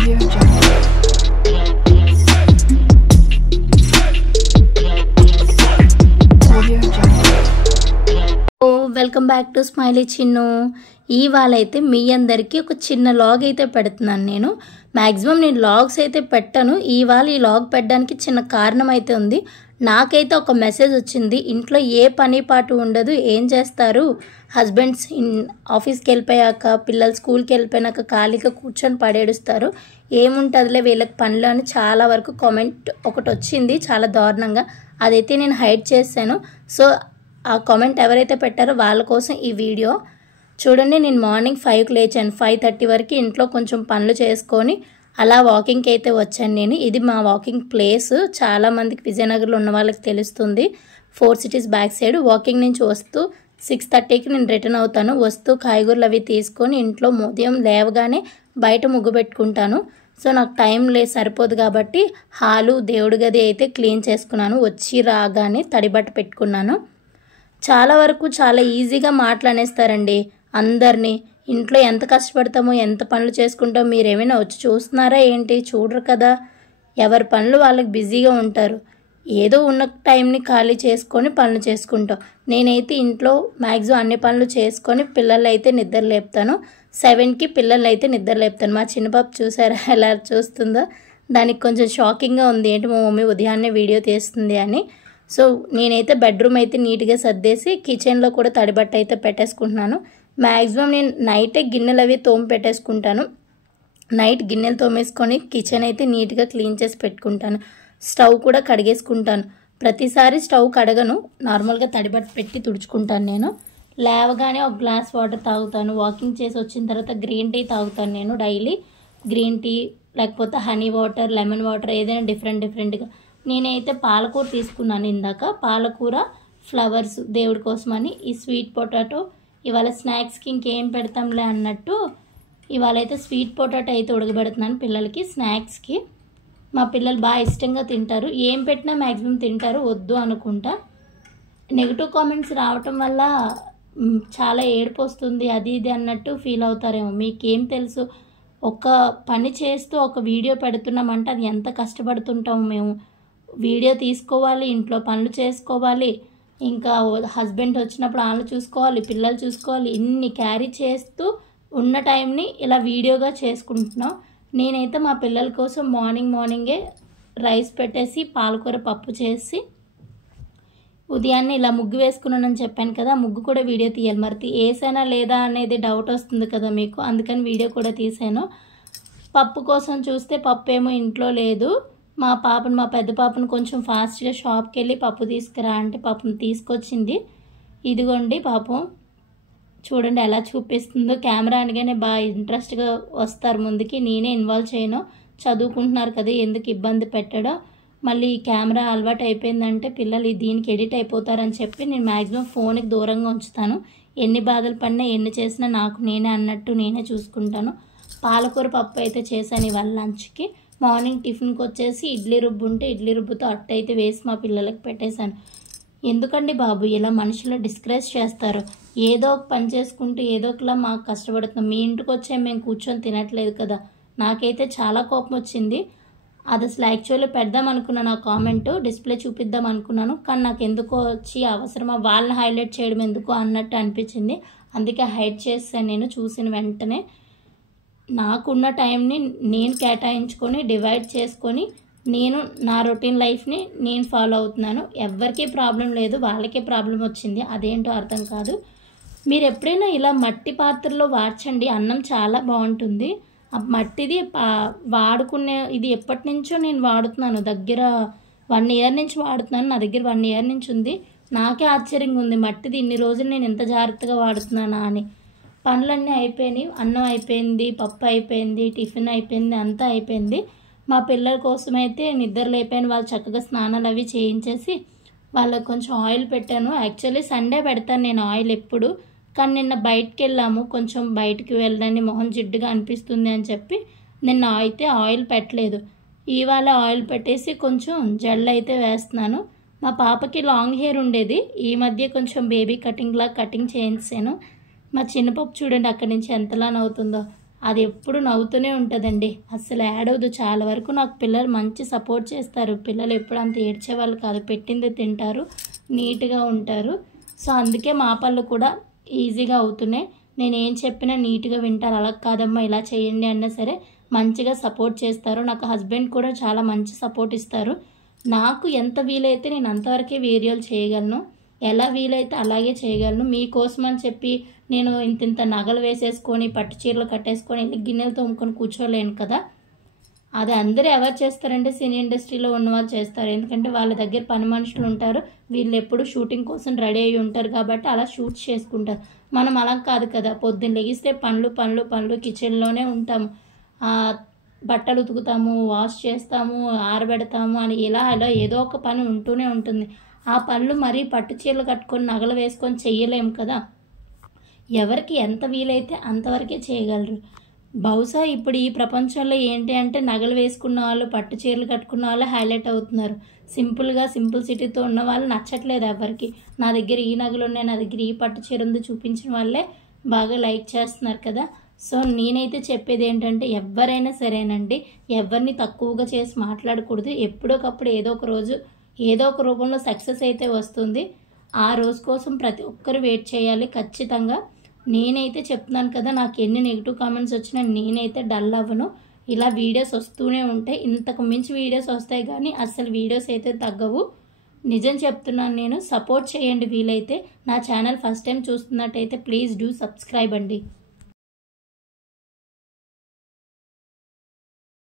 Welcome back to smiley Chinnu. ఇవాళ అయితే మీ అందరికీ ఒక చిన్న లాగ్ అయితే పెడుతున్నాను. నేను మ్యాక్సిమం లాగ్స్ అయితే పెట్టాను. ఇవాళ ఈ లాగ్ పెట్టడానికి చిన్న కారణం అయితే ఉంది. నాకైతే ఒక మెసేజ్ వచ్చింది, ఇంట్లో ఏ పని పాటు ఉండదు, ఏం చేస్తారు, హస్బెండ్స్ ఆఫీస్కి వెళ్ళిపోయాక పిల్లలు స్కూల్కి వెళ్ళిపోయాక ఖాళీగా కూర్చొని పడేడుస్తారు, ఏముంటుందిలే వీళ్ళకి పనులు అని చాలా వరకు కామెంట్ ఒకటి వచ్చింది, చాలా దారుణంగా. అదైతే నేను హైడ్ చేశాను. సో ఆ కామెంట్ ఎవరైతే పెట్టారో వాళ్ళ కోసం ఈ వీడియో చూడండి. నేను మార్నింగ్ 5కి లేచాను. 5:30 వరకు ఇంట్లో కొంచెం పనులు చేసుకొని అలా వాకింగ్కి అయితే వచ్చాను. ఇది మా వాకింగ్ ప్లేస్. చాలామందికి విజయనగర్లో ఉన్న వాళ్ళకి తెలుస్తుంది. 4 సిటీస్ బ్యాక్ సైడ్. వాకింగ్ నుంచి వస్తూ 6:30కి నేను రిటర్న్ అవుతాను. వస్తూ కాయగూరలు అవి తీసుకొని ఇంట్లో ఉదయం లేవగానే బయట ముగ్గు పెట్టుకుంటాను. సో నాకు టైం సరిపోదు కాబట్టి హాలు దేవుడి గది అయితే క్లీన్ చేసుకున్నాను. వచ్చి రాగానే తడిబట్ట పెట్టుకున్నాను. చాలా వరకు చాలా ఈజీగా మాట్లాడేస్తారండి అందరినీ. ఇంట్లో ఎంత కష్టపడతామో, ఎంత పనులు చేసుకుంటామో మీరు ఏమైనా వచ్చి చూస్తున్నారా ఏంటి? చూడరు కదా. ఎవరి పనులు వాళ్ళకి బిజీగా ఉంటారు. ఏదో ఉన్న టైంని ఖాళీ చేసుకొని పనులు చేసుకుంటాం. నేనైతే ఇంట్లో మ్యాక్సిమం అన్ని పనులు చేసుకొని పిల్లలు అయితే నిద్ర లేపుతాను. 7కి పిల్లలు అయితే నిద్ర లేపుతాను. మా చిన్న పాప చూసారా ఎలా చూస్తుందో? దానికి కొంచెం షాకింగ్గా ఉంది, ఏంటి మా మమ్మీ ఉదయాన్నే వీడియో తీస్తుంది అని. సో నేనైతే బెడ్రూమ్ అయితే నీట్గా సర్దేసి కిచెన్లో కూడా తడిబట్ట అయితే పెట్టేసుకుంటున్నాను. మ్యాక్సిమం నేను నైటే గిన్నెలు అవి తోమి పెట్టేసుకుంటాను. నైట్ గిన్నెలు తోమేసుకొని కిచెన్ అయితే నీట్గా క్లీన్ చేసి పెట్టుకుంటాను. స్టవ్ కూడా కడిగేసుకుంటాను. ప్రతిసారి స్టవ్ కడగను, నార్మల్గా తడిబట్ట పెట్టి తుడుచుకుంటాను. నేను లేవగానే ఒక గ్లాస్ వాటర్ తాగుతాను. వాకింగ్ చేసి వచ్చిన తర్వాత గ్రీన్ టీ తాగుతాను. నేను డైలీ గ్రీన్ టీ లేకపోతే హనీ వాటర్, లెమన్ వాటర్, ఏదైనా డిఫరెంట్గా. నేనైతే పాలకూర తీసుకున్నాను ఇందాక. పాలకూర, ఫ్లవర్స్ దేవుడి కోసమని, ఈ స్వీట్ పొటాటో. ఇవాళ స్నాక్స్కి ఇంకేం పెడతాంలే అన్నట్టు ఇవాళ అయితే స్వీట్ పొటాటో అయితే ఉడకబెడుతున్నాను పిల్లలకి స్నాక్స్కి. మా పిల్లలు బాగా ఇష్టంగా తింటారు. ఏం పెట్టినా మ్యాక్సిమం తింటారు, వద్దు అనుకుంటా. నెగిటివ్ కామెంట్స్ రావటం వల్ల చాలా ఏడుపు వస్తుంది, అది ఇది అన్నట్టు ఫీల్ అవుతారేమో. మీకేం తెలుసు, ఒక పని చేస్తూ ఒక వీడియో పెడుతున్నామంటే అది ఎంత కష్టపడుతుంటాము మేము. వీడియో తీసుకోవాలి, ఇంట్లో పనులు చేసుకోవాలి, ఇంకా హస్బెండ్ వచ్చినప్పుడు వాళ్ళు చూసుకోవాలి, పిల్లలు చూసుకోవాలి, ఇన్ని క్యారీ చేస్తూ ఉన్న టైంని ఇలా వీడియోగా చేసుకుంటున్నాం. నేనైతే మా పిల్లల కోసం మార్నింగే రైస్ పెట్టేసి పాలకూర పప్పు చేసి ఉదయాన్నే ఇలా ముగ్గు వేసుకున్నానని చెప్పాను కదా. ముగ్గు కూడా వీడియో తీయాలి. మరి వేసానా లేదా అనేది డౌట్ వస్తుంది కదా మీకు, అందుకని వీడియో కూడా తీసాను. పప్పు కోసం చూస్తే పప్పు ఏమో ఇంట్లో లేదు. మా పెద్ద పాపను కొంచెం ఫాస్ట్గా షాప్కి వెళ్ళి పప్పు తీసుకురా అంటే పాపం తీసుకొచ్చింది. ఇదిగోండి పాపం, చూడండి ఎలా చూపిస్తుందో. కెమెరా అనగానే బాగా ఇంట్రెస్ట్గా వస్తారు ముందుకి. నేనే ఇన్వాల్వ్ చేయను, చదువుకుంటున్నారు కదా ఎందుకు ఇబ్బంది పెట్టడం. మళ్ళీ ఈ కెమెరా అలవాటు అయిపోయిందంటే పిల్లలు దీనికి ఎడిట్ అయిపోతారని చెప్పి నేను మ్యాక్సిమం ఫోన్కి దూరంగా ఉంచుతాను. ఎన్ని బాధలు పడినా ఎన్ని చేసినా నాకు నేనే అన్నట్టు నేనే చూసుకుంటాను. పాలకూర పప్పు అయితే చేశాను ఇవాళ లంచ్కి. మార్నింగ్ టిఫిన్కి వచ్చేసి ఇడ్లీ రుబ్బు ఉంటే ఇడ్లీ రుబ్బుతో అట్టు అయితే వేసి మా పిల్లలకి పెట్టేశాను. ఎందుకండి బాబు ఇలా మనుషులు డిస్కరేజ్ చేస్తారు? ఏదో ఒక పని చేసుకుంటూ ఏదో ఒకలా మాకు కష్టపడుతున్నాం. మీ ఇంటికి వచ్చే మేము కూర్చొని తినట్లేదు కదా. నాకైతే చాలా కోపం వచ్చింది. అది అసలు యాక్చువల్లీ పెడదాం అనుకున్నాను, ఆ కామెంట్ డిస్ప్లే చూపిద్దాం అనుకున్నాను. కానీ నాకు ఎందుకో వచ్చి అవసరమా వాళ్ళని హైలైట్ చేయడం ఎందుకో అన్నట్టు అనిపించింది. అందుకే హైడ్ చేశాను. నేను చూసిన వెంటనే నాకున్న టైంని నేను కేటాయించుకొని డివైడ్ చేసుకొని నేను నా రొటీన్ లైఫ్ని నేను ఫాలో అవుతున్నాను. ఎవరికీ ప్రాబ్లం లేదు, వాళ్ళకే ప్రాబ్లం వచ్చింది. అదేంటో అర్థం కాదు. మీరు ఎప్పుడైనా ఇలా మట్టి పాత్రలో వార్చండి, అన్నం చాలా బాగుంటుంది. ఆ మట్టిది వాడుకునే ఇది ఎప్పటి నుంచో నేను వాడుతున్నాను. దగ్గర 1 ఇయర్ నుంచి వాడుతున్నాను. నా దగ్గర 1 ఇయర్ నుంచి ఉంది. నాకే ఆశ్చర్యంగా ఉంది, మట్టిది ఇన్ని రోజులు నేను ఎంత జాగ్రత్తగా వాడుతున్నానా అని. పనులన్నీ అయిపోయినాయి. అన్నం అయిపోయింది, పప్పు అయిపోయింది, టిఫిన్ అయిపోయింది, అంతా అయిపోయింది. మా పిల్లల కోసం అయితే నిద్ర లేపాను. వాళ్ళు చక్కగా స్నానాలు అవి చేయించేసి వాళ్ళకి కొంచెం ఆయిల్ పెట్టాను. యాక్చువల్లీ సండే పెడతాను నేను ఆయిల్ ఎప్పుడు, కానీ నిన్న బయటికి వెళ్ళాము. కొంచెం బయటికి వెళ్ళడానికి మొహం జిడ్డుగా అనిపిస్తుంది అని చెప్పి నిన్న అయితే ఆయిల్ పెట్టలేదు. ఇవాళ ఆయిల్ పెట్టేసి కొంచెం జెల్ అయితే వేస్తున్నాను. మా పాపకి లాంగ్ హెయిర్ ఉండేది, ఈ మధ్య కొంచెం బేబీ కటింగ్లా కటింగ్ చేయించాను. మా చిన్నపాప చూడండి అక్కడి నుంచి ఎంతలా నవ్వుతుందో. అది ఎప్పుడు నవ్వుతూనే ఉంటుందండి, అస్సలు యాడ్ అవ్వదు. చాలా వరకు నాకు పిల్లలు మంచి సపోర్ట్ చేస్తారు. పిల్లలు ఎప్పుడు అంత ఏడ్చేవాళ్ళు కాదు, పెట్టింది తింటారు, నీట్గా ఉంటారు. సో అందుకే మా పళ్ళు కూడా ఈజీగా అవుతున్నాయి. నేను ఏం చెప్పినా నీట్గా వింటారు. అలా కాదమ్మా ఇలా చేయండి అన్నా సరే మంచిగా సపోర్ట్ చేస్తారు. నాకు హస్బెండ్ కూడా చాలా మంచి సపోర్ట్ ఇస్తారు. నాకు ఎంత వీలైతే నేను అంతవరకే వీడియోలు చేయగలను, ఎలా వీలైతే అలాగే చేయగలను. మీకోసం అని చెప్పి నేను ఇంత నగలు వేసేసుకొని పట్టు చీరలు కట్టేసుకొని గిన్నెలు తోముకొని కూర్చోలేను కదా. అది అందరూ ఎవరు చేస్తారంటే సినీ ఇండస్ట్రీలో ఉన్న వాళ్ళు చేస్తారు. ఎందుకంటే వాళ్ళ దగ్గర పని మనుషులు ఉంటారు, వీళ్ళు ఎప్పుడు షూటింగ్ కోసం రెడీ అయ్యి ఉంటారు కాబట్టి అలా షూట్ చేసుకుంటారు. మనం అలా కాదు కదా, పొద్దున్న లెగిస్తే పనులు కిచెన్లోనే ఉంటాము. బట్టలు ఉతుకుతాము, వాష్ చేస్తాము, ఆరబెడతాము అని ఇలా ఏదో ఒక పని ఉంటూనే ఉంటుంది. ఆ పనులు మరీ పట్టు చీరలు కట్టుకొని నగలు వేసుకొని చెయ్యలేము కదా. ఎవరికి ఎంత వీలైతే అంతవరకే చేయగలరు. బహుశా ఇప్పుడు ఈ ప్రపంచంలో ఏంటి అంటే నగలు వేసుకున్న వాళ్ళు, పట్టు చీరలు కట్టుకున్న వాళ్ళు హైలైట్ అవుతున్నారు. సింపుల్గా సింపుల్సిటీతో ఉన్న వాళ్ళు నచ్చట్లేదు ఎవరికి. నా దగ్గర ఈ నగలు ఉన్నాయి, నా దగ్గర ఈ పట్టు చీర ఉంది చూపించిన వాళ్ళే బాగా లైక్ చేస్తున్నారు కదా. సో నేనైతే చెప్పేది ఏంటంటే ఎవరైనా సరేనండి, ఎవరిని తక్కువగా చేసి మాట్లాడకూడదు. ఎప్పుడోకప్పుడు ఏదో ఒక రోజు ఏదో ఒక రూపంలో సక్సెస్ అయితే వస్తుంది. ఆ రోజు కోసం ప్రతి ఒక్కరు వెయిట్ చేయాలి ఖచ్చితంగా. నేనైతే చెప్తున్నాను కదా, నాకు ఎన్ని నెగిటివ్ కామెంట్స్ వచ్చినా నేనైతే డల్ అవ్వను. ఇలా వీడియోస్ వస్తూనే ఉంటాయి, ఇంతకు మించి వీడియోస్ వస్తాయి కానీ అసలు వీడియోస్ అయితే తగ్గవు. నిజం చెప్తున్నాను నేను. సపోర్ట్ చేయండి వీలైతే. నా ఛానల్ ఫస్ట్ టైం చూస్తున్నట్టయితే ప్లీజ్ డూ సబ్స్క్రైబ్ అండి.